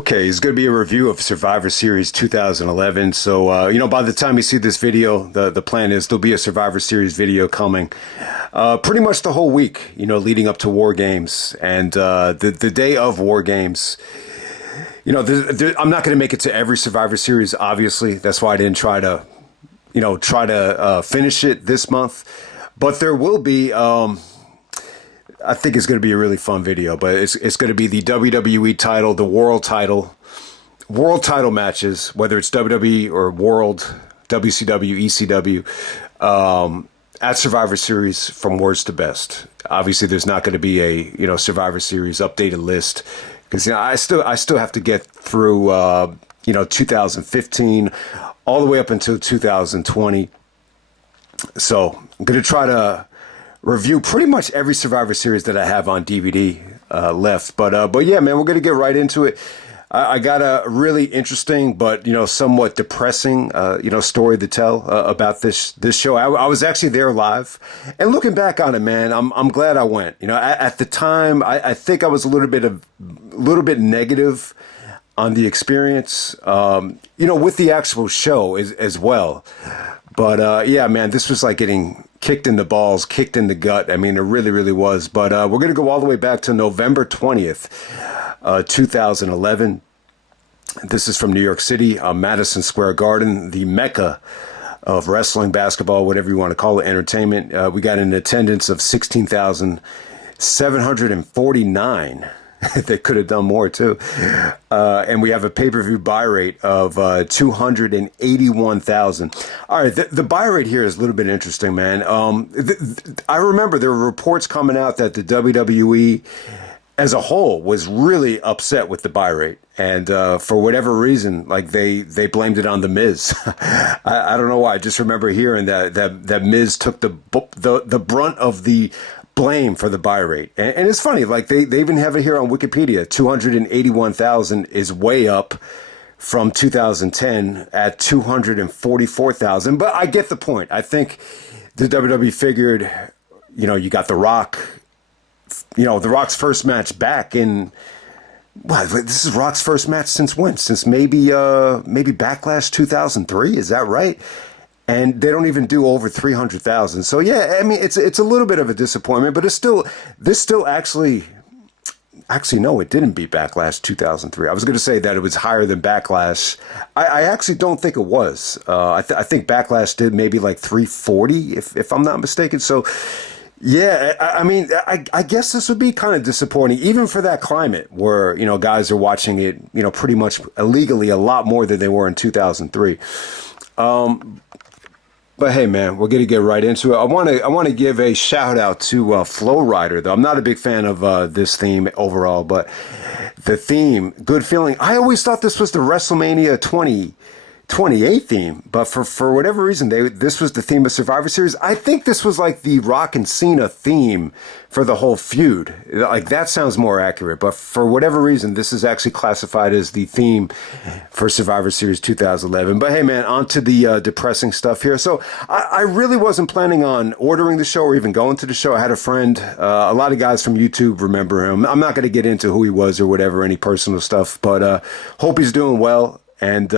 Okay, it's going to be a review of Survivor Series 2011. So, by the time you see this video, the plan is there'll be a Survivor Series video coming pretty much the whole week, leading up to War Games and the day of War Games. I'm not going to make it to every Survivor Series, obviously. That's why I didn't try to finish it this month. But there will be... I think it's going to be a really fun video, but it's going to be the WWE title, the world title matches, whether it's WWE or World, WCW, ECW, at Survivor Series from worst to best. Obviously, there's not going to be a Survivor Series updated list because I still have to get through 2015 all the way up until 2020. So I'm going to try to review pretty much every Survivor Series that I have on DVD left. But yeah, man, we're going to get right into it. I got a really interesting but, somewhat depressing, story to tell about this show. I was actually there live. And looking back on it, man, I'm glad I went. At the time, I think I was a little bit negative on the experience, with the actual show as well. But yeah, man, this was like getting kicked in the balls, kicked in the gut. I mean, it really, really was. But we're going to go all the way back to November 20th, 2011. This is from New York City, Madison Square Garden, the mecca of wrestling, basketball, whatever you want to call it, entertainment. We got an attendance of 16,749. They could have done more too. And we have a pay-per-view buy rate of 281,000. All right, the buy rate here is a little bit interesting, man. I remember there were reports coming out that the WWE as a whole was really upset with the buy rate. And for whatever reason, like they blamed it on The Miz. I don't know why. I just remember hearing that Miz took the brunt of the blame for the buy rate. And it's funny, like they even have it here on Wikipedia. 281,000 is way up from 2010 at 244,000. But I get the point. I think the WWE figured, you got The Rock, The Rock's first match back in, this is Rock's first match since when? Since maybe Backlash 2003, is that right? And they don't even do over 300,000. So yeah, I mean, it's a little bit of a disappointment, but this still actually, no, it didn't beat Backlash 2003. I was going to say that it was higher than Backlash. I actually don't think it was. I think Backlash did maybe like 340, if I'm not mistaken. So yeah, I mean, I guess this would be kind of disappointing, even for that climate where, guys are watching it, pretty much illegally a lot more than they were in 2003. But hey, man, we're going to get right into it. I want to give a shout out to Flow Rider, though. I'm not a big fan of this theme overall, but the theme, Good Feeling. I always thought this was the WrestleMania 28 theme, but for whatever reason, this was the theme of Survivor Series. I think this was like the Rock and Cena theme for the whole feud. Like, that sounds more accurate, but for whatever reason, this is actually classified as the theme for Survivor Series 2011. But hey, man, on to the depressing stuff here. So I really wasn't planning on ordering the show or even going to the show. I had a friend, a lot of guys from YouTube remember him. I'm not going to get into who he was or whatever, any personal stuff, but hope he's doing well. And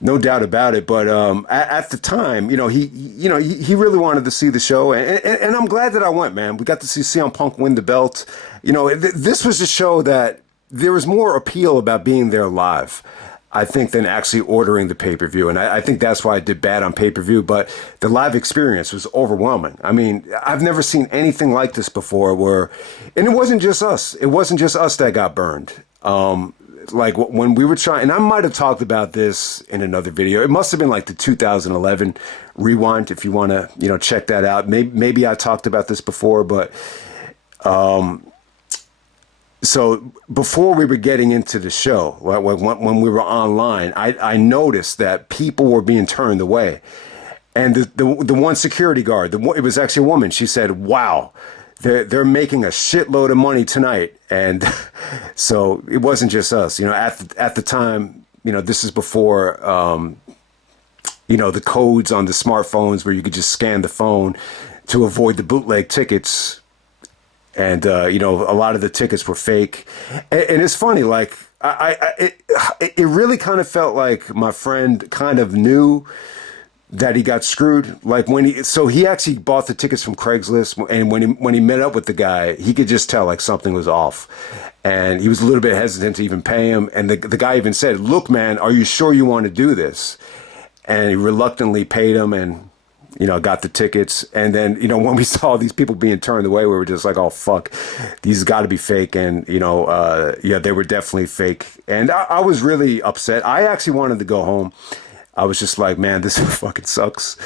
no doubt about it. But at the time, he really wanted to see the show, and I'm glad that I went, man. We got to see CM Punk win the belt. This was a show that there was more appeal about being there live, I think, than actually ordering the pay-per-view. And I think that's why I did bad on pay-per-view. But the live experience was overwhelming. I mean, I've never seen anything like this before. And it wasn't just us. It wasn't just us that got burned. Like when we were trying, and I might have talked about this in another video. It must have been like the 2011 rewind, if you want to, check that out. Maybe I talked about this before, but so before we were getting into the show, when we were online, I noticed that people were being turned away, and the one security guard, it was actually a woman. She said, "Wow, they're making a shitload of money tonight." And so it wasn't just us, at the time, this is before, the codes on the smartphones where you could just scan the phone to avoid the bootleg tickets. and you know, a lot of the tickets were fake, and it's funny, like it really kind of felt like my friend kind of knew that he got screwed. Like so he actually bought the tickets from Craigslist, and when he met up with the guy, he could just tell like something was off, and he was a little bit hesitant to even pay him. And the guy even said, "Look, man, are you sure you want to do this?" And he reluctantly paid him, and you know, got the tickets. And then, you know, when we saw these people being turned away, we were just like, oh, fuck, these got to be fake. And, you know, yeah, they were definitely fake. And I was really upset. I actually wanted to go home. I was just like, man, this fucking sucks.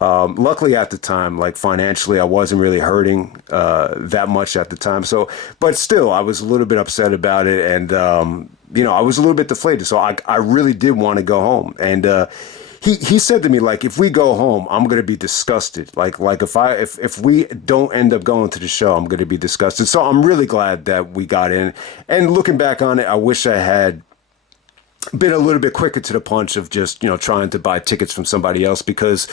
Luckily at the time, like financially, I wasn't really hurting that much at the time. So, but still, I was a little bit upset about it. And, you know, I was a little bit deflated. So I really did want to go home. And, he said to me, like, if we go home, I'm going to be disgusted. Like if we don't end up going to the show, I'm going to be disgusted. So I'm really glad that we got in. And looking back on it, I wish I had been a little bit quicker to the punch of just, you know, trying to buy tickets from somebody else, because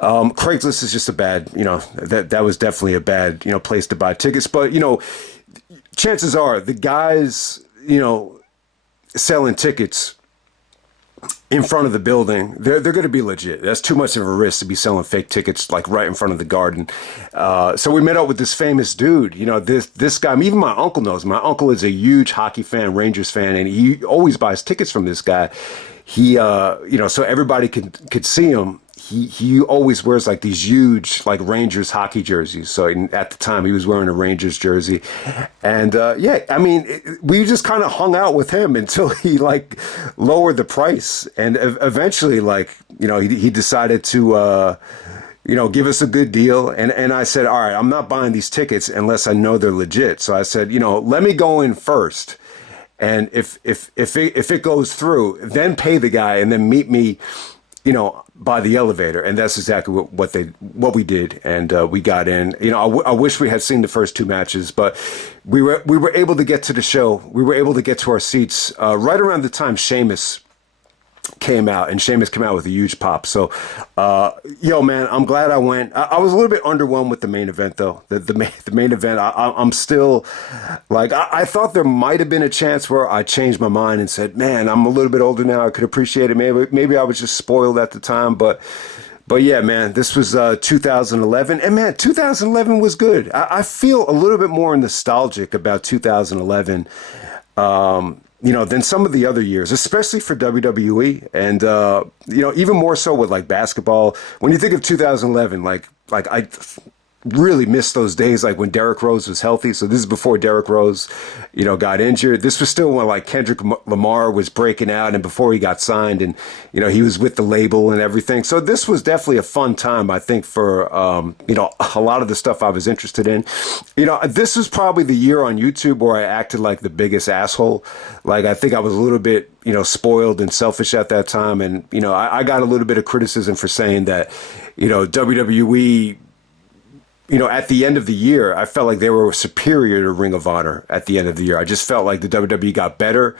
Craigslist is just a bad, you know, that was definitely a bad, you know, place to buy tickets. But, you know, chances are the guys, you know, selling tickets in front of the building, they're going to be legit. That's too much of a risk to be selling fake tickets like right in front of the Garden. So we met up with this famous dude. You know, this guy. Even my uncle knows. My uncle is a huge hockey fan, Rangers fan, and he always buys tickets from this guy. He, you know, so everybody could see him. He always wears like these huge like Rangers hockey jerseys. So at the time he was wearing a Rangers jersey, and yeah, I mean we just kind of hung out with him until he like lowered the price, and eventually like, you know, he decided to you know, give us a good deal, and I said, all right, I'm not buying these tickets unless I know they're legit. So I said, you know, let me go in first, and if it goes through, then pay the guy, and then meet me, you know, by the elevator. And that's exactly what we did. And we got in. You know, I wish we had seen the first two matches, but we were able to get to the show. We were able to get to our seats right around the time Sheamus came out, and Sheamus came out with a huge pop. So, yo, man, I'm glad I went. I was a little bit underwhelmed with the main event, though. The main event, I'm still like, I thought there might have been a chance where I changed my mind and said, man, I'm a little bit older now, I could appreciate it. Maybe I was just spoiled at the time, but yeah, man, this was 2011, and man, 2011 was good. I feel a little bit more nostalgic about 2011. You know, than some of the other years, especially for WWE, and you know, even more so with like basketball. When you think of 2011, like I really miss those days, like when Derrick Rose was healthy. So this is before Derrick Rose, you know, got injured. This was still when like Kendrick Lamar was breaking out, and before he got signed, and you know, he was with the label and everything. So this was definitely a fun time, I think, for you know, a lot of the stuff I was interested in. You know, this was probably the year on YouTube where I acted like the biggest asshole. Like, I think I was a little bit, you know, spoiled and selfish at that time, and you know, I got a little bit of criticism for saying that, you know, WWE, you know, at the end of the year, I felt like they were superior to Ring of Honor at the end of the year. I just felt like the WWE got better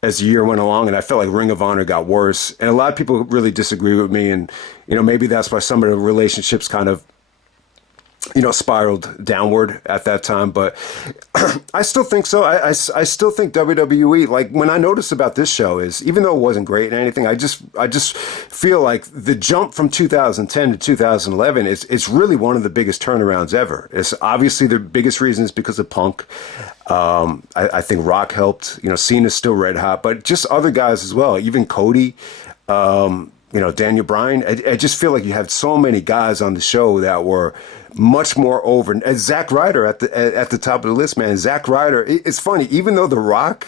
as the year went along, and I felt like Ring of Honor got worse. And a lot of people really disagree with me, and, you know, maybe that's why some of the relationships kind of, you know, spiraled downward at that time. But I still think so. I still think WWE, like, when I noticed about this show is, even though it wasn't great and anything, I just feel like the jump from 2010 to 2011 it's really one of the biggest turnarounds ever. It's obviously the biggest reason is because of Punk. I think Rock helped. You know, Cena's still red hot, but just other guys as well. Even Cody. You know, Daniel Bryan. I just feel like you had so many guys on the show that were much more over. And Zack Ryder at the top of the list, man. Zack Ryder. It's funny, even though The Rock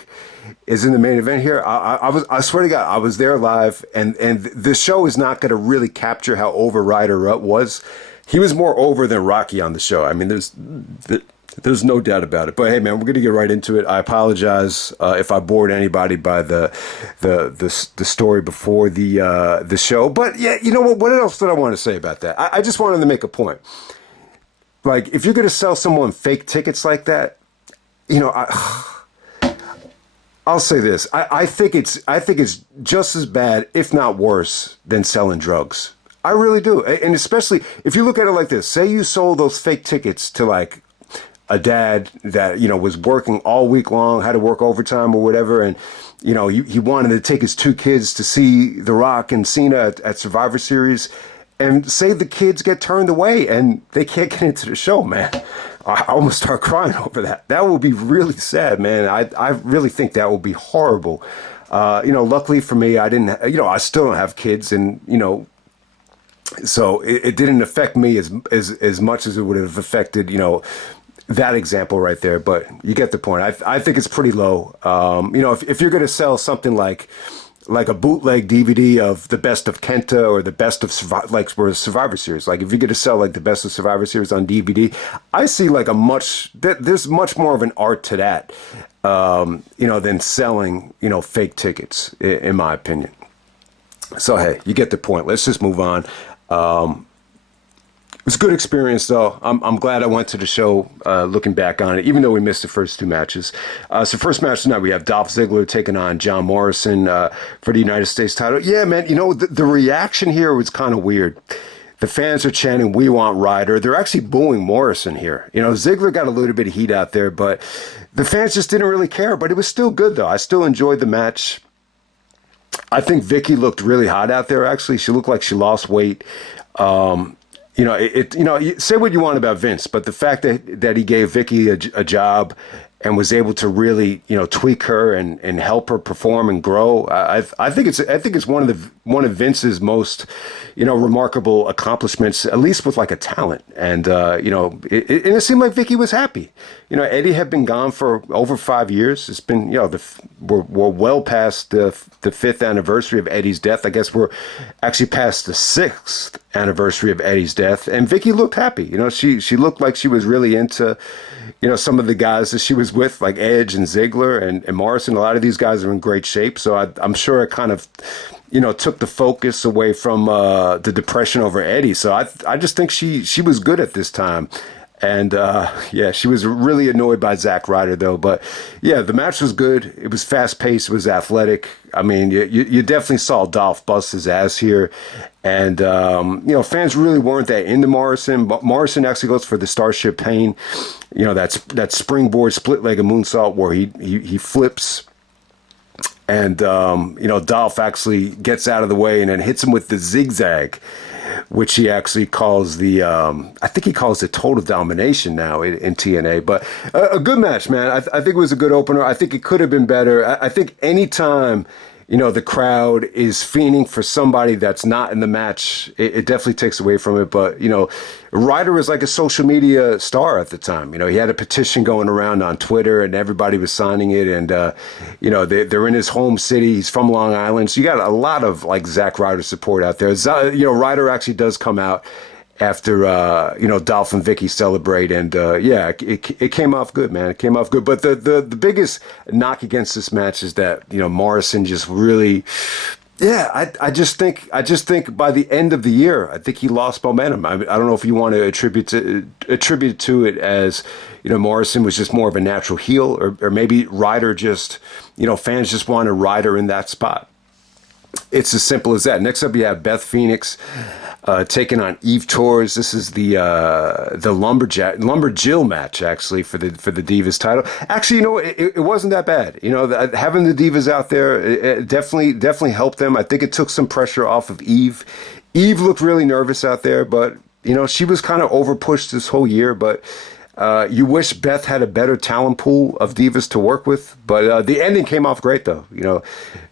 is in the main event here, I swear to God, I was there live, and the show is not going to really capture how over Ryder was. He was more over than Rocky on the show. I mean, there's no doubt about it. But hey, man, we're going to get right into it. I apologize if I bored anybody by the story before the show. But yeah, you know what? What else did I want to say about that? I just wanted to make a point. Like, if you're going to sell someone fake tickets like that, you know, I'll say this. I think it's just as bad, if not worse, than selling drugs. I really do. And especially if you look at it like this. Say you sold those fake tickets to like a dad that, was working all week long, had to work overtime or whatever. And, he wanted to take his 2 kids to see The Rock and Cena at Survivor Series, and say the kids get turned away and they can't get into the show, man. I almost start crying over that. That will be really sad, man. I really think that will be horrible. Luckily for me, I didn't, I still don't have kids, and, so it didn't affect me as much as it would have affected, that example right there. But you get the point. I think it's pretty low. If you're going to sell something like a bootleg DVD of the best of Kenta or the best of Survivor Series, like if you're going to sell like the best of Survivor Series on DVD, I see like there's much more of an art to that, than selling, fake tickets, in my opinion. So, hey, you get the point. Let's just move on. It was a good experience, though. I'm glad I went to the show, looking back on it, even though we missed the first 2 matches. So first match tonight, we have Dolph Ziggler taking on John Morrison for the United States title. Yeah, man, the reaction here was kind of weird. The fans are chanting, "We want Ryder." They're actually booing Morrison here. Ziggler got a little bit of heat out there, but the fans just didn't really care. But it was still good, though. I still enjoyed the match. I think Vicky looked really hot out there, actually. She looked like she lost weight. Say what you want about Vince, but the fact that he gave Vicky a job and was able to really, tweak her and help her perform and grow, I think it's one of Vince's most, remarkable accomplishments, at least with like a talent. And it seemed like Vicky was happy. Eddie had been gone for over 5 years. It's been, we're well past the 5th anniversary of Eddie's death. I guess we're actually past the 6th anniversary of Eddie's death. And Vicky looked happy. She looked like she was really into, some of the guys that she was with, like Edge and Ziggler and Morrison. A lot of these guys are in great shape. So I'm sure it kind of, took the focus away from the depression over Eddie. So I just think she was good at this time. And, she was really annoyed by Zack Ryder, though. But, yeah, the match was good. It was fast-paced. It was athletic. I mean, you definitely saw Dolph bust his ass here. And, fans really weren't that into Morrison. But Morrison actually goes for the Starship Pain. That springboard split-legged moonsault where he flips. And, Dolph actually gets out of the way and then hits him with the zigzag, which he actually calls I think he calls it Total Domination now in TNA. But a good match, man. I think it was a good opener. I think it could have been better. I think anytime, the crowd is fiending for somebody that's not in the match, it definitely takes away from it. But, Ryder was like a social media star at the time. He had a petition going around on Twitter and everybody was signing it. And, they're in his home city. He's from Long Island. So you got a lot of like Zack Ryder support out there. Ryder actually does come out after, Dolph and Vicky celebrate. And, it came off good, man. It came off good. But the biggest knock against this match is that, Morrison just really... Yeah, I just think by the end of the year, I think he lost momentum. I don't know if you want to attribute to it as, Morrison was just more of a natural heel, or maybe Ryder just, fans just wanted Ryder in that spot. It's as simple as that. Next up, you have Beth Phoenix taking on Eve Torres. This is the LumberJILL match, actually, for the Divas title. Actually, it wasn't that bad. Having the Divas out there, it definitely helped them. I think it took some pressure off of Eve. Eve looked really nervous out there, but she was kind of overpushed this whole year. But you wish Beth had a better talent pool of Divas to work with. But the ending came off great, though.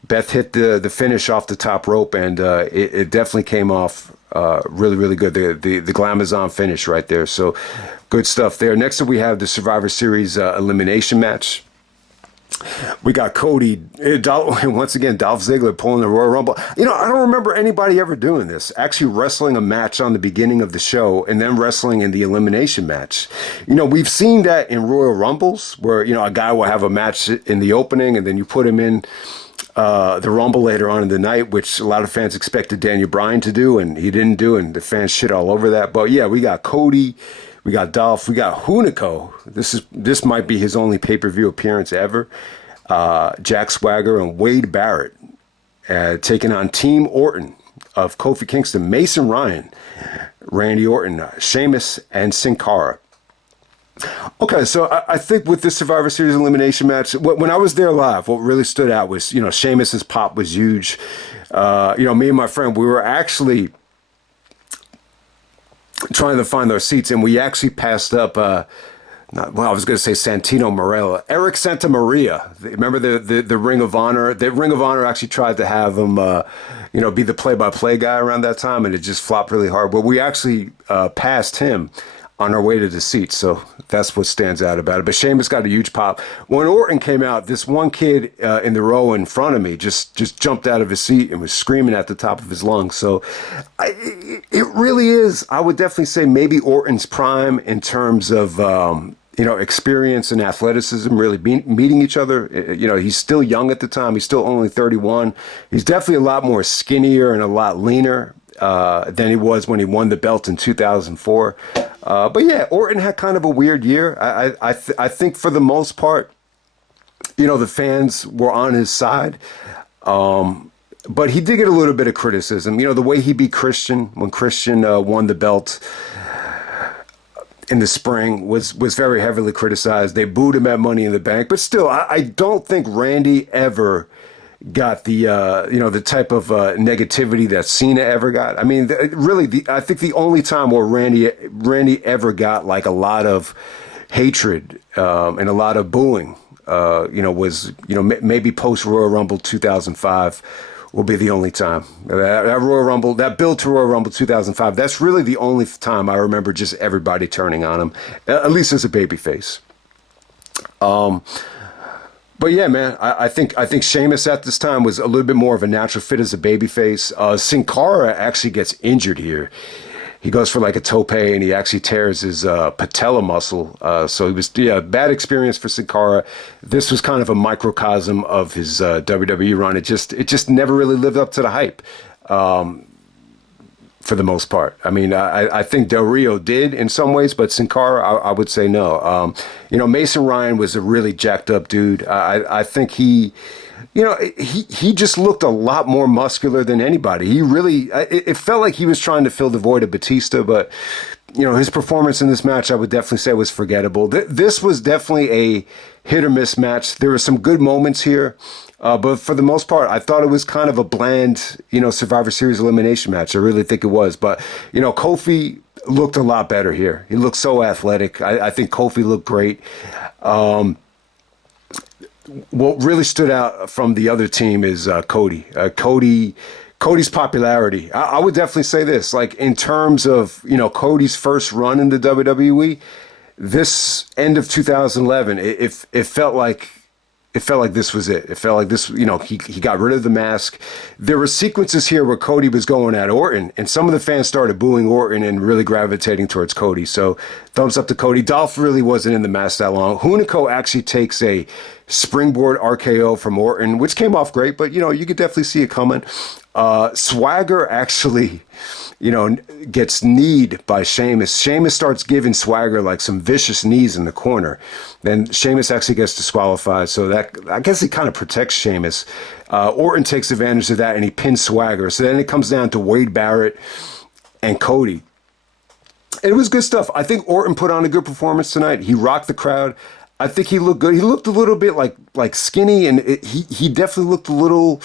Beth hit the finish off the top rope, and it definitely came off really, really good. The Glamazon finish right there. So good stuff there. Next up, we have the Survivor Series elimination match. We got Cody, once again, Dolph Ziggler pulling the Royal Rumble. I don't remember anybody ever doing this, actually wrestling a match on the beginning of the show and then wrestling in the elimination match. We've seen that in Royal Rumbles where, a guy will have a match in the opening and then you put him in the Rumble later on in the night, which a lot of fans expected Daniel Bryan to do, and he didn't do, and the fans shit all over that. But yeah, we got Cody, we got Dolph, we got Hunico. This might be his only pay-per-view appearance ever. Jack Swagger and Wade Barrett taking on Team Orton of Kofi Kingston, Mason Ryan, Randy Orton, Sheamus, and Sin Cara. Okay, so I think with this Survivor Series elimination match, when I was there live, what really stood out was, Sheamus's pop was huge. Me and my friend, we were actually trying to find our seats, and we actually passed up. I was going to say Santino Marella, Eric Santa Maria. Remember the Ring of Honor? The Ring of Honor actually tried to have him, be the play-by-play guy around that time, and it just flopped really hard. But we actually passed him on our way to the seats, so that's what stands out about it. But Sheamus got a huge pop. When Orton came out, this one kid in the row in front of me just jumped out of his seat and was screaming at the top of his lungs. So it really is, I would definitely say, maybe Orton's prime in terms of, experience and athleticism, really meeting each other. He's still young at the time. He's still only 31. He's definitely a lot more skinnier and a lot leaner than he was when he won the belt in 2004. But yeah, Orton had kind of a weird year. I think for the most part, the fans were on his side. But he did get a little bit of criticism. The way he beat Christian when Christian won the belt in the spring was very heavily criticized. They booed him at Money in the Bank. But still, I don't think Randy ever got the type of negativity that Cena ever got. I mean, I think the only time where Randy ever got like a lot of hatred and a lot of booing, was maybe post Royal Rumble 2005 will be the only time. That Royal Rumble, that build to Royal Rumble 2005. That's really the only time I remember just everybody turning on him, at least as a babyface. But yeah, man, I think Sheamus at this time was a little bit more of a natural fit as a babyface. Sin Cara actually gets injured here. He goes for like a tope and he actually tears his patella muscle. So it was bad experience for Sin Cara. This was kind of a microcosm of his WWE run. It just never really lived up to the hype. For the most part. I mean, I think Del Rio did in some ways, but Sin Cara, I would say no. Mason Ryan was a really jacked up dude. I think he just looked a lot more muscular than anybody. He really, it felt like he was trying to fill the void of Batista, but, his performance in this match, I would definitely say was forgettable. This was definitely a hit or miss match. There were some good moments here. But for the most part, I thought it was kind of a bland, Survivor Series elimination match. I really think it was. But, Kofi looked a lot better here. He looked so athletic. I think Kofi looked great. What really stood out from the other team is Cody. Cody's popularity. I would definitely say this, like in terms of, Cody's first run in the WWE, this end of 2011, it felt like this was it. It felt like this, he got rid of the mask. There were sequences here where Cody was going at Orton, and some of the fans started booing Orton and really gravitating towards Cody. So thumbs up to Cody. Dolph really wasn't in the mask that long. Hunico actually takes a springboard RKO from Orton, which came off great, but, you could definitely see it coming. Swagger actually, gets kneed by Sheamus. Sheamus starts giving Swagger like some vicious knees in the corner. Then Sheamus actually gets disqualified. So that, I guess he kind of protects Sheamus. Orton takes advantage of that and he pins Swagger. So then it comes down to Wade Barrett and Cody. It was good stuff. I think Orton put on a good performance tonight. He rocked the crowd. I think he looked good. He looked a little bit like skinny, and he definitely looked a little.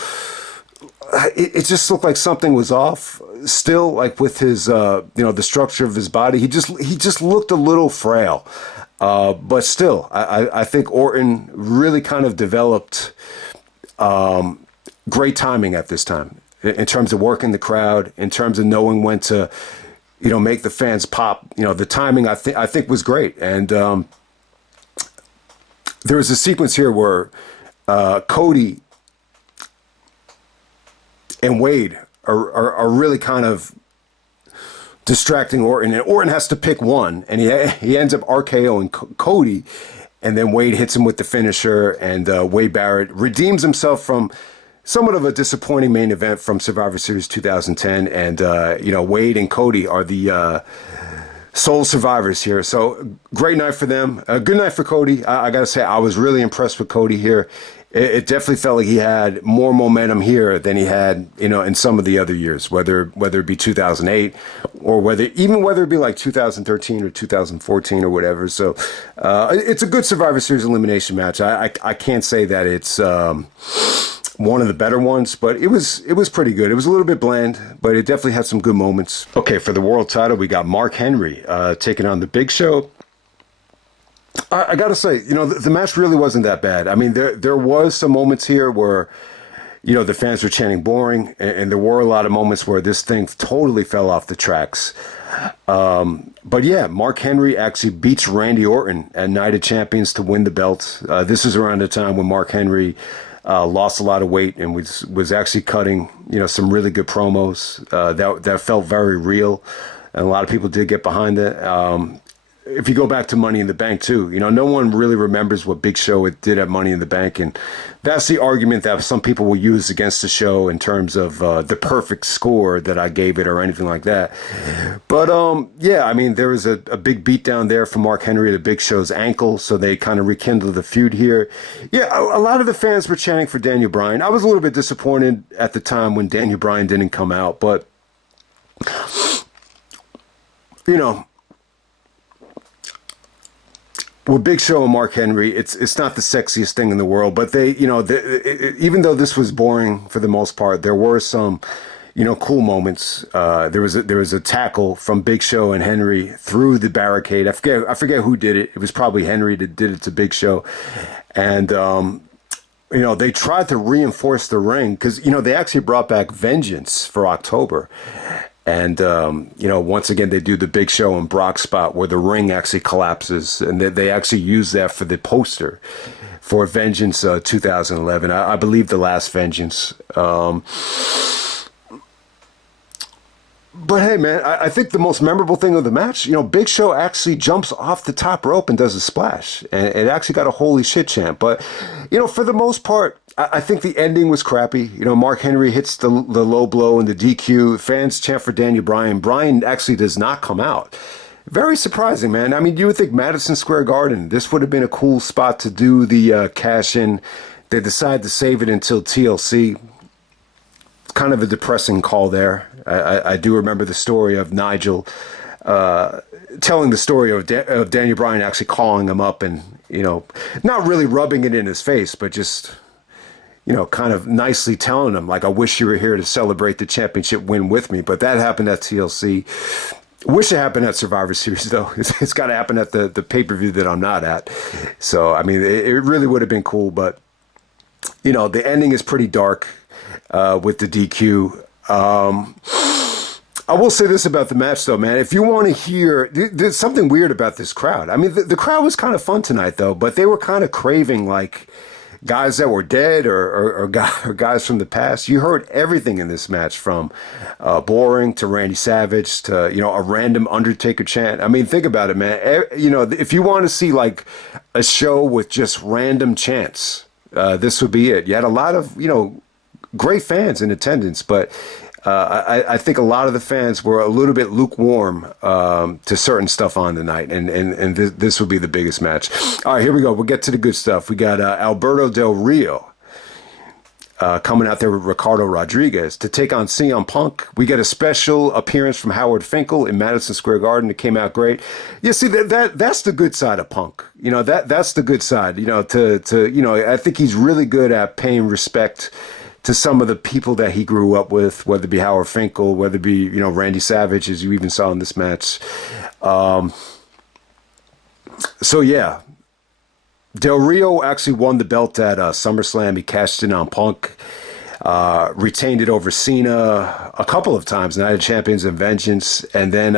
It just looked like something was off. Still, like with his, the structure of his body, he just looked a little frail. But still, I think Orton really kind of developed great timing at this time in terms of working the crowd, in terms of knowing when to, make the fans pop. The timing I think was great, and there was a sequence here where Cody and Wade are really kind of distracting Orton, and Orton has to pick one, and he ends up RKOing Cody, and then Wade hits him with the finisher, and Wade Barrett redeems himself from somewhat of a disappointing main event from Survivor Series 2010, and Wade and Cody are the sole survivors here. So great night for them. Good night for Cody. I gotta say, I was really impressed with Cody here. it definitely felt like he had more momentum here than he had, in some of the other years, whether it be 2008 or whether it be like 2013 or 2014 or whatever. So it's a good Survivor Series elimination match. I can't say that it's one of the better ones, but it was pretty good. It was a little bit bland, but it definitely had some good moments. Okay, for the world title, we got Mark Henry taking on the Big Show. I gotta say, the match really wasn't that bad. I mean, there was some moments here where, the fans were chanting boring, and there were a lot of moments where this thing totally fell off the tracks. But yeah, Mark Henry actually beats Randy Orton at Night of Champions to win the belt. This is around the time when Mark Henry lost a lot of weight and was actually cutting, some really good promos that felt very real, and a lot of people did get behind it. If you go back to Money in the Bank too, no one really remembers what Big Show did at Money in the Bank, and that's the argument that some people will use against the show in terms of the perfect score that I gave it or anything like that. But yeah, I mean, there was a big beatdown there for Mark Henry to Big Show's ankle, so they kind of rekindled the feud here. Yeah, a lot of the fans were chanting for Daniel Bryan. I was a little bit disappointed at the time when Daniel Bryan didn't come out, but with Big Show and Mark Henry, it's not the sexiest thing in the world, but they, even though this was boring for the most part, there were some, cool moments. There was a tackle from Big Show and Henry through the barricade. I forget who did it. It was probably Henry that did it to Big Show, and they tried to reinforce the ring because they actually brought back Vengeance for October. And, once again, they do the Big Show and Brock spot where the ring actually collapses. And they actually use that for the poster for Vengeance 2011. I believe the last Vengeance. But hey, man, I think the most memorable thing of the match, Big Show actually jumps off the top rope and does a splash. And it actually got a holy shit chant. But, for the most part, I think the ending was crappy. Mark Henry hits the low blow and the DQ. Fans chant for Daniel Bryan. Bryan actually does not come out. Very surprising, man. I mean, you would think Madison Square Garden, this would have been a cool spot to do the cash-in. They decided to save it until TLC. Kind of a depressing call there. I do remember the story of Nigel telling the story of Daniel Bryan actually calling him up and, not really rubbing it in his face, but just, kind of nicely telling him, like, I wish you were here to celebrate the championship win with me. But that happened at TLC. Wish it happened at Survivor Series, though. It's got to happen at the pay-per-view that I'm not at. So, I mean, it really would have been cool. But, the ending is pretty dark with the DQ. I will say this about the match, though, man. If you want to hear, there's something weird about this crowd. I mean, the crowd was kind of fun tonight, though, but they were kind of craving, like, guys that were dead or guys from the past. You heard everything in this match, from boring to Randy Savage to, a random Undertaker chant. I mean, think about it, man. If you want to see, like, a show with just random chants, this would be it. You had a lot of, great fans in attendance, but I think a lot of the fans were a little bit lukewarm to certain stuff on the night, and this would be the biggest match. All right, here we go. We'll get to the good stuff. We got Alberto Del Rio coming out there with Ricardo Rodriguez to take on CM Punk. We get a special appearance from Howard Finkel in Madison Square Garden. It came out great. You see, that's the good side of Punk. That's the good side. I think he's really good at paying respect to some of the people that he grew up with, whether it be Howard Finkel, whether it be, Randy Savage, as you even saw in this match. So, yeah. Del Rio actually won the belt at SummerSlam. He cashed in on Punk, retained it over Cena a couple of times, Night of Champions and Vengeance, and then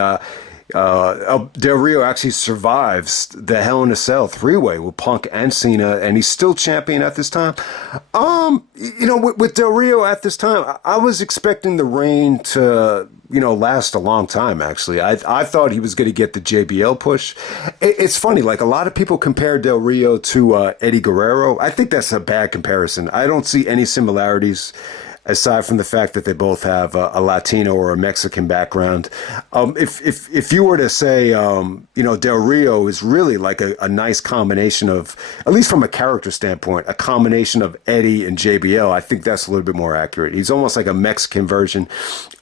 Del Rio actually survives the Hell in a Cell three-way with Punk and Cena, and he's still champion at this time. With Del Rio at this time, I was expecting the reign to, last a long time, actually. I thought he was going to get the JBL push. It's funny, like, a lot of people compare Del Rio to Eddie Guerrero. I think that's a bad comparison. I don't see any similarities. aside from the fact that they both have a Latino or a Mexican background. If you were to say, Del Rio is really like a nice combination of, at least from a character standpoint, a combination of Eddie and JBL. I think that's a little bit more accurate. He's almost like a Mexican version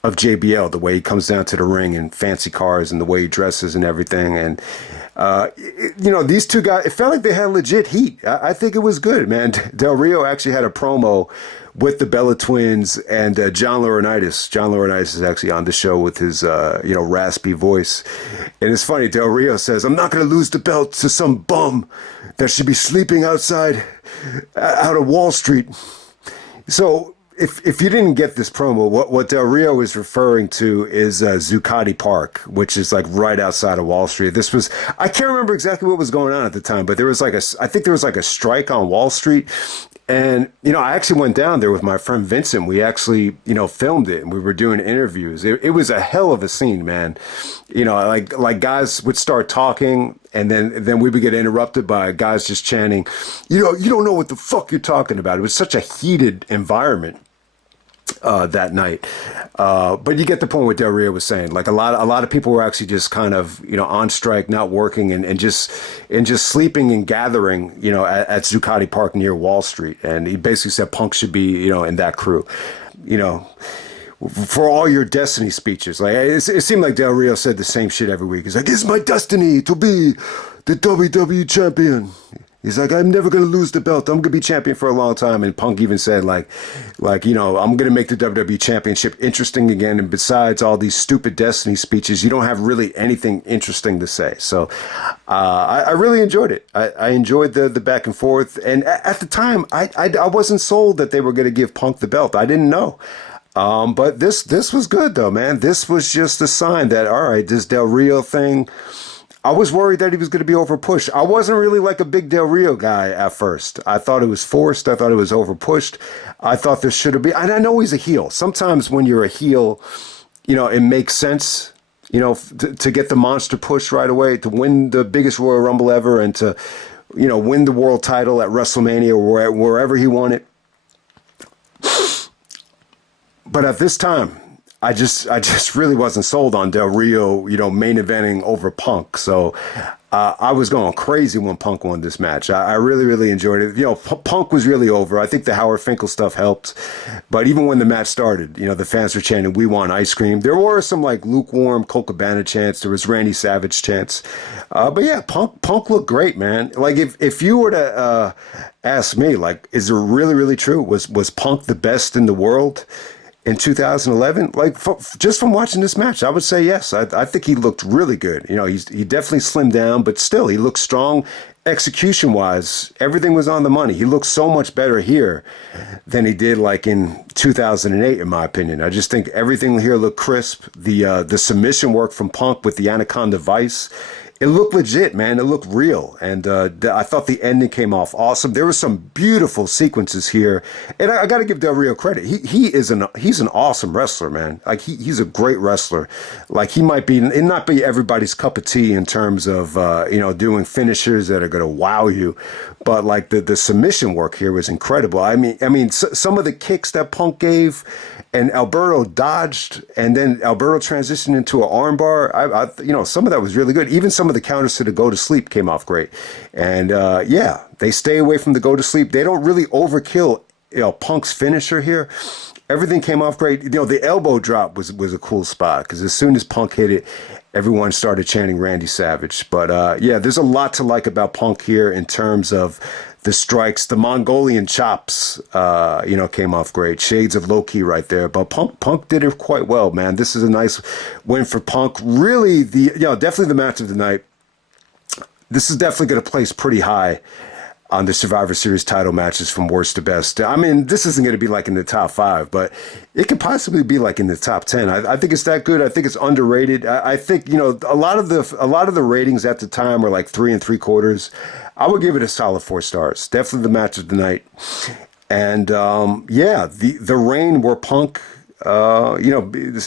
of JBL, the way he comes down to the ring in fancy cars and the way he dresses and everything. And these two guys, it felt like they had legit heat. I think it was good, man. Del Rio actually had a promo with the Bella Twins and John Laurinaitis. John Laurinaitis is actually on the show with his, raspy voice. And it's funny, Del Rio says, "I'm not going to lose the belt to some bum that should be sleeping outside out of Wall Street." So if you didn't get this promo, what Del Rio is referring to is Zuccotti Park, which is like right outside of Wall Street. This was, I can't remember exactly what was going on at the time, but there was I think there was like a strike on Wall Street. And, I actually went down there with my friend Vincent. We actually, filmed it and we were doing interviews. It was a hell of a scene, man. Like guys would start talking and then we would get interrupted by guys just chanting, you don't know what the fuck you're talking about. It was such a heated environment that night. But you get the point what Del Rio was saying. Like a lot of people were actually just kind of, on strike, not working and just sleeping and gathering, at Zuccotti Park near Wall Street. And he basically said Punk should be, in that crew, for all your destiny speeches. Like it seemed like Del Rio said the same shit every week. He's like, "It's my destiny to be the WWE champion." He's like, "I'm never going to lose the belt. I'm going to be champion for a long time." And Punk even said, I'm going to make the WWE championship interesting again. And besides all these stupid destiny speeches, you don't have really anything interesting to say. So I really enjoyed it. I enjoyed the back and forth. And at the time, I wasn't sold that they were going to give Punk the belt. I didn't know. But this was good, though, man. This was just a sign that, all right, this Del Rio thing, I was worried that he was going to be overpushed. I wasn't really like a big Del Rio guy at first. I thought it was forced. I thought it was overpushed. I thought there should have been, and I know he's a heel. Sometimes when you're a heel, it makes sense, to get the monster push right away, to win the biggest Royal Rumble ever and to, win the world title at WrestleMania or wherever he won it. But at this time, I just really wasn't sold on Del Rio, main eventing over Punk. So I was going crazy when Punk won this match. I really, really enjoyed it. Punk was really over. I think the Howard Finkel stuff helped. But even when the match started, the fans were chanting, "We want ice cream." There were some like lukewarm Colt Cabana chants. There was Randy Savage chants. But yeah, Punk looked great, man. Like if you were to ask me, like, is it really, really true? Was Punk the best in the world in 2011? Like, just from watching this match, I would say yes. I think he looked really good. He definitely slimmed down, but still, he looked strong. Execution-wise, everything was on the money. He looked so much better here than he did like in 2008, in my opinion. I just think everything here looked crisp. The submission work from Punk with the Anaconda Vice, it looked legit, man. It looked real. And I thought the ending came off awesome. There were some beautiful sequences here. And I got to give Del Rio credit. He's an awesome wrestler, man. Like, he's a great wrestler. Like, he might be, it not be everybody's cup of tea in terms of, doing finishers that are going to wow you. But, like, the submission work here was incredible. I mean, some of the kicks that Punk gave and Alberto dodged, and then Alberto transitioned into an armbar. Some of that was really good. Even some of the counters to the go to sleep came off great. And they stay away from the go to sleep. They don't really overkill, Punk's finisher here. Everything came off great. The elbow drop was a cool spot because as soon as Punk hit it, everyone started chanting Randy Savage. But there's a lot to like about Punk here in terms of the strikes. The Mongolian chops, came off great. Shades of low-key right there. But Punk did it quite well, man. This is a nice win for Punk. Really, definitely the match of the night. This is definitely going to place pretty high on the Survivor Series title matches from worst to best. I mean, this isn't going to be like in the top 5, but it could possibly be like in the top 10. I think it's that good. I think it's underrated. I think, a lot of the ratings at the time were like 3 3/4. I would give it a solid 4 stars. Definitely the match of the night. And the reign where Punk,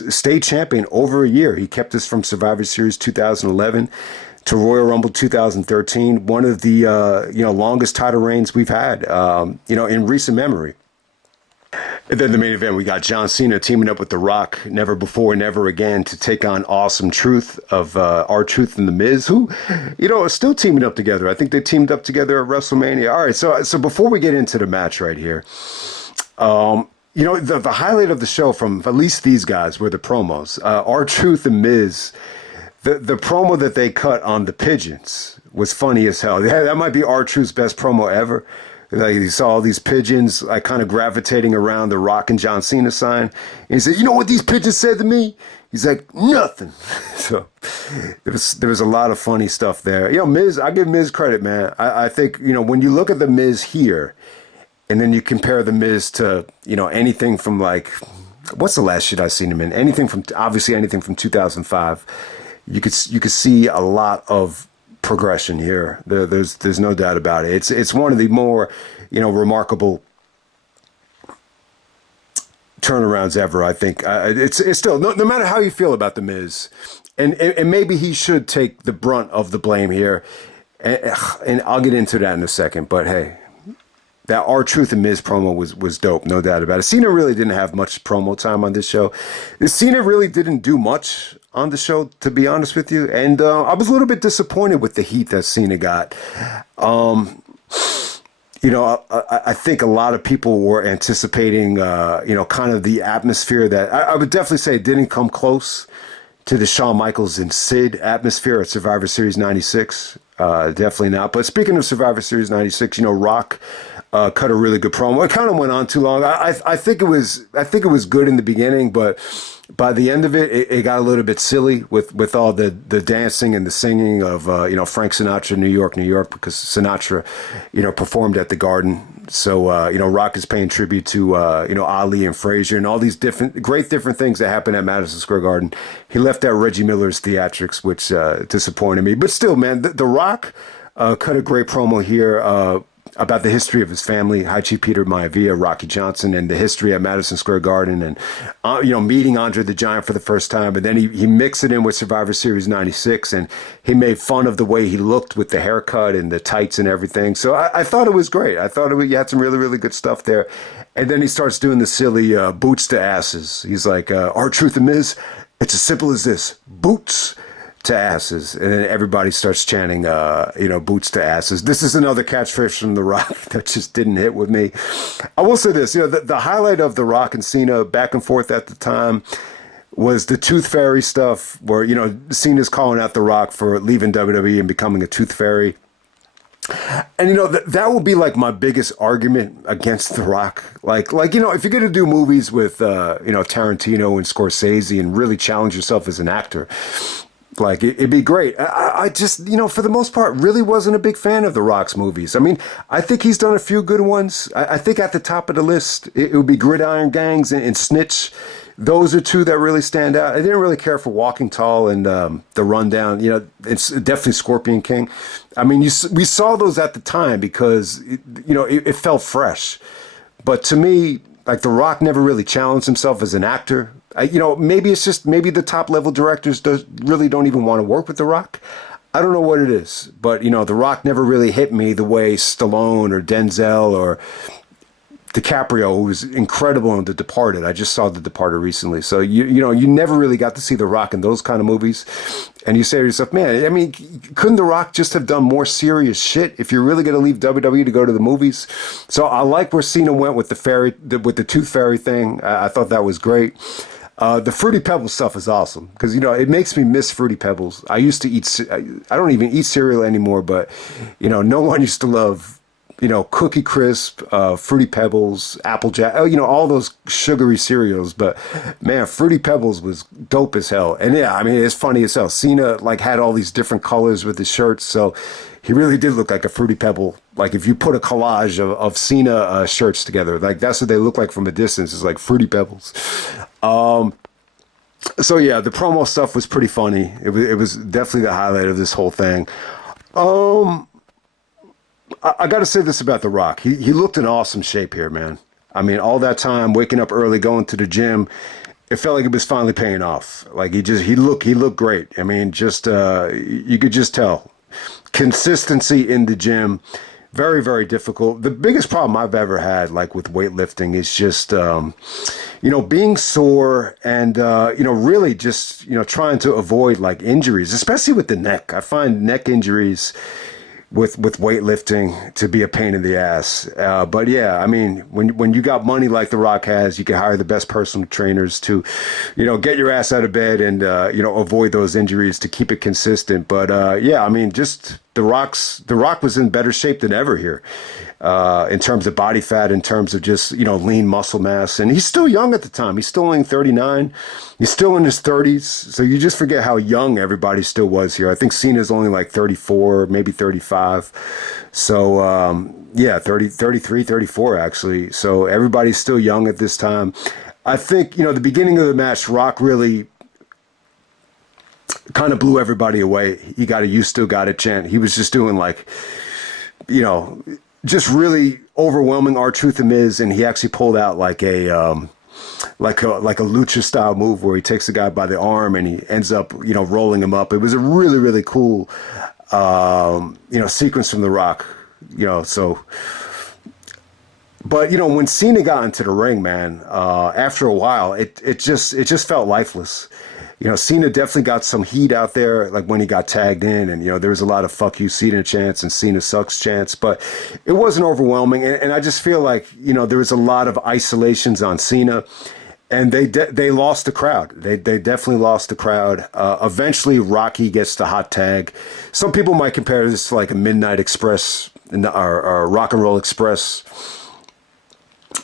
stayed champion over a year. He kept us from Survivor Series 2011 to Royal Rumble 2013, one of the longest title reigns we've had, in recent memory. And then the main event, we got John Cena teaming up with The Rock, Never Before, Never Again, to take on Awesome Truth of R-Truth and The Miz, who, are still teaming up together. I think they teamed up together at WrestleMania. All right, so before we get into the match right here, the highlight of the show from at least these guys were the promos. R-Truth and Miz, the promo that they cut on the pigeons was funny as hell. That might be R-Truth's best promo ever. Like, he saw all these pigeons like kind of gravitating around the Rock and John Cena sign. And he said, "You know what these pigeons said to me?" He's like, "Nothing." So there was a lot of funny stuff there. Miz, I give Miz credit, man. I think, when you look at the Miz here and then you compare the Miz to, anything from like, what's the last shit I've seen him in? Anything from 2005. You could see a lot of progression here. There's no doubt about it. It's one of the more, remarkable turnarounds ever. I think it's still no matter how you feel about the Miz, and maybe he should take the brunt of the blame here, and I'll get into that in a second. But hey, that R-Truth and Miz promo was dope, no doubt about it. Cena really didn't have much promo time on this show. Cena really didn't do much on the show, to be honest with you. And I was a little bit disappointed with the heat that Cena got. I think a lot of people were anticipating, kind of the atmosphere that I would definitely say didn't come close to the Shawn Michaels and Sid atmosphere at Survivor Series 96. Definitely not. But speaking of Survivor Series 96, Rock cut a really good promo. It kind of went on too long. I think it was good in the beginning, but by the end of it got a little bit silly with all the dancing and the singing of Frank Sinatra, New York, New York, because Sinatra performed at the Garden. So Rock is paying tribute to Ali and Frazier and all these different things that happened at Madison Square Garden. He left out Reggie Miller's theatrics, which disappointed me. But still, man, the Rock cut a great promo here about the history of his family, High Chief Peter Maivia, Rocky Johnson, and the history at Madison Square Garden, and meeting Andre the Giant for the first time. And then he mixed it in with Survivor Series 96, and he made fun of the way he looked with the haircut and the tights and everything. So I thought it was great. I thought he had some really, really good stuff there. And then he starts doing the silly boots to asses. He's like, R-Truth and Miz, it's as simple as this: boots to asses. And then everybody starts chanting, boots to asses. This is another catchphrase from The Rock that just didn't hit with me. I will say this, the highlight of The Rock and Cena back and forth at the time was the Tooth Fairy stuff where, Cena's calling out The Rock for leaving WWE and becoming a Tooth Fairy. And, that will be like my biggest argument against The Rock. Like, if you're going to do movies with, Tarantino and Scorsese and really challenge yourself as an actor, like, it'd be great. I just, for the most part, really wasn't a big fan of The Rock's movies. I mean, I think he's done a few good ones. I think at the top of the list, it would be Gridiron Gangs and Snitch. Those are two that really stand out. I didn't really care for Walking Tall and The Rundown. It's definitely Scorpion King. I mean, we saw those at the time because, it felt fresh. But to me, like, The Rock never really challenged himself as an actor. Maybe it's just the top level directors really don't even want to work with The Rock. I don't know what it is, but The Rock never really hit me the way Stallone or Denzel or DiCaprio, who was incredible in The Departed. I just saw The Departed recently, so you never really got to see The Rock in those kind of movies. And you say to yourself, man, I mean, couldn't The Rock just have done more serious shit if you're really going to leave WWE to go to the movies? So I like where Cena went with with the Tooth Fairy thing. I thought that was great. The Fruity Pebbles stuff is awesome because, it makes me miss Fruity Pebbles. I used to I don't even eat cereal anymore, but, no one used to love, Cookie Crisp, Fruity Pebbles, Applejack, all those sugary cereals. But, man, Fruity Pebbles was dope as hell. And, yeah, I mean, it's funny as hell. Cena, had all these different colors with his shirts, so he really did look like a Fruity Pebble. Like, if you put a collage of Cena shirts together, that's what they look like from a distance. It's like Fruity Pebbles. So yeah, the promo stuff was pretty funny. It was definitely the highlight of this whole thing. I got to say this about The Rock. He looked in awesome shape here, man. I mean, all that time waking up early, going to the gym, it felt like it was finally paying off. Like he looked great. I mean, just you could just tell consistency in the gym Very, very difficult. The biggest problem I've ever had, like with weightlifting, is just, being sore and, really just, trying to avoid like injuries, especially with the neck. I find neck injuries with weightlifting to be a pain in the ass. But yeah, I mean, when you got money like The Rock has, you can hire the best personal trainers to, get your ass out of bed and avoid those injuries to keep it consistent. But yeah, I mean, just The Rock was in better shape than ever here. In terms of body fat, in terms of just, lean muscle mass. And he's still young at the time. He's still only 39. He's still in his 30s. So you just forget how young everybody still was here. I think Cena's only like 34, maybe 35. So, yeah, 33, 34 actually. So everybody's still young at this time. I think, the beginning of the match, Rock really kind of blew everybody away. He got a "You Still Got It" chant. He was just doing like, just really overwhelming R-Truth and Miz, and he actually pulled out like a lucha style move where he takes the guy by the arm and he ends up rolling him up. It was a really, really cool sequence from The Rock. So, but when Cena got into the ring, man, after a while it just felt lifeless. Cena definitely got some heat out there, like when he got tagged in, and there was a lot of "fuck you, Cena" chants and "Cena sucks" chants, but it wasn't overwhelming. And I just feel like there was a lot of isolations on Cena, and they lost the crowd. They definitely lost the crowd. Eventually, Rocky gets the hot tag. Some people might compare this to like a Midnight Express or Rock and Roll Express.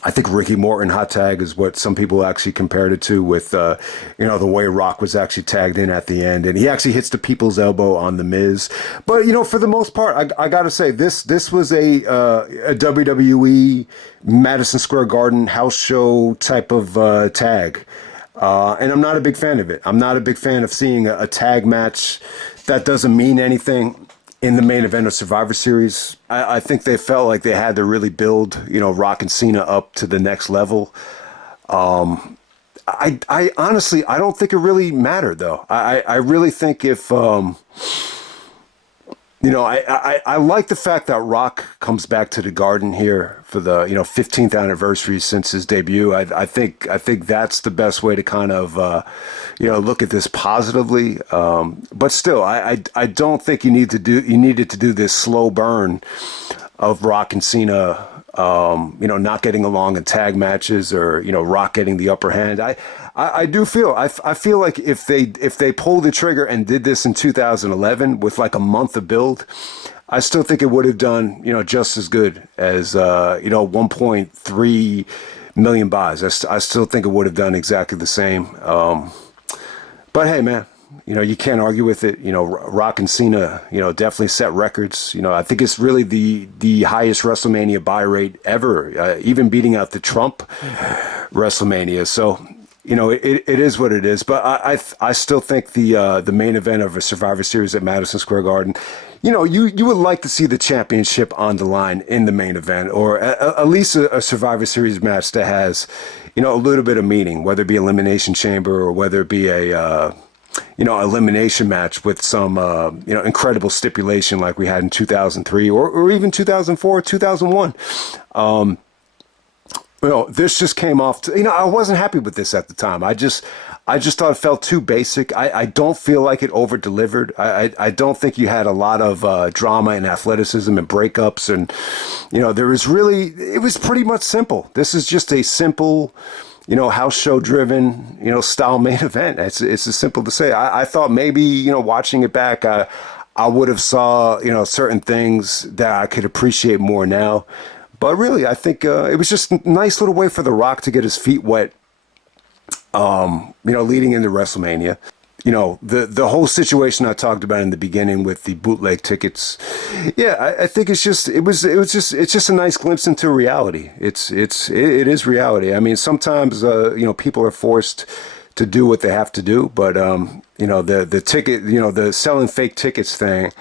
I think Ricky Morton hot tag is what some people actually compared it to, with the way Rock was actually tagged in at the end, and he actually hits the people's elbow on the Miz. But for the most part, I gotta say this was a WWE Madison Square Garden house show type of tag, and I'm not a big fan of it. I'm not a big fan of seeing a tag match that doesn't mean anything in the main event of Survivor Series. I think they felt like they had to really build, Rock and Cena up to the next level. I honestly, I don't think it really mattered though. I really think if, I like the fact that Rock comes back to the Garden here for the 15th anniversary since his debut. I think that's the best way to kind of look at this positively. But still, I don't think you needed to do this slow burn of Rock and Cena, not getting along in tag matches, or Rock getting the upper hand. I do feel I feel like if they pulled the trigger and did this in 2011 with like a month of build, I still think it would have done just as good as 1.3 million buys. I still think it would have done exactly the same. But hey, man, you can't argue with it. Rock and Cena, definitely set records. I think it's really the highest WrestleMania buy rate ever, even beating out the Trump WrestleMania. So, it is what it is. But I still think the main event of a Survivor Series at Madison Square Garden, you would like to see the championship on the line in the main event, or at least a Survivor Series match that has, a little bit of meaning, whether it be Elimination Chamber or whether it be a elimination match with some, incredible stipulation like we had in 2003 or even 2004, 2001. This just came off. I wasn't happy with this at the time. I just thought it felt too basic. I don't feel like it over delivered. I don't think you had a lot of drama and athleticism and breakups, and it was pretty much simple. This is just a simple, house show driven, style main event. It's as simple to say. I thought maybe, watching it back, I would have saw, certain things that I could appreciate more now. But really, I think it was just a nice little way for The Rock to get his feet wet, leading into WrestleMania. The whole situation I talked about in the beginning with the bootleg tickets. Yeah, I think it's just a nice glimpse into reality. It is reality. I mean, sometimes people are forced to do what they have to do, but the ticket, the selling fake tickets thing,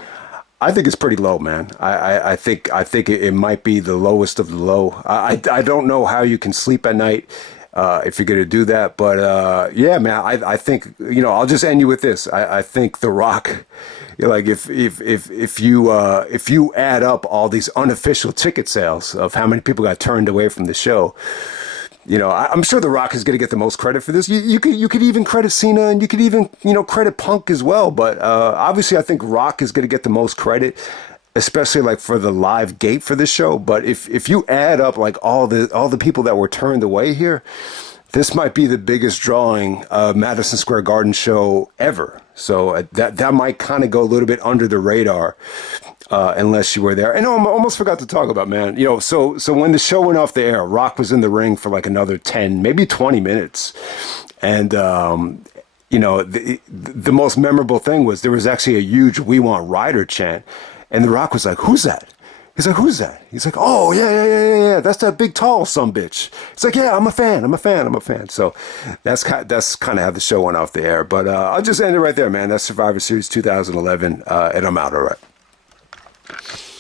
I think it's pretty low, man. I think it might be the lowest of the low. I don't know how you can sleep at night if you're going to do that. But yeah, man, I think, I'll just end you with this. I think The Rock, like if you add up all these unofficial ticket sales of how many people got turned away from the show, I'm sure The Rock is going to get the most credit for this. You could even credit Cena, and you could even credit Punk as well. But obviously, I think Rock is going to get the most credit, especially like for the live gate for this show. But if you add up like all the people that were turned away here, this might be the biggest drawing Madison Square Garden show ever. So that might kind of go a little bit under the radar unless you were there. And I almost forgot to talk about, man. So when the show went off the air, Rock was in the ring for like another 10, maybe 20 minutes, and the most memorable thing was there was actually a huge "We Want Ryder" chant. And The Rock was like, "Who's that?" He's like, "Who's that?" He's like, "Oh, yeah. That's that big, tall sumbitch." It's like, "Yeah, I'm a fan. So that's kind of how the show went off the air. But I'll just end it right there, man. That's Survivor Series 2011, and I'm out. All right.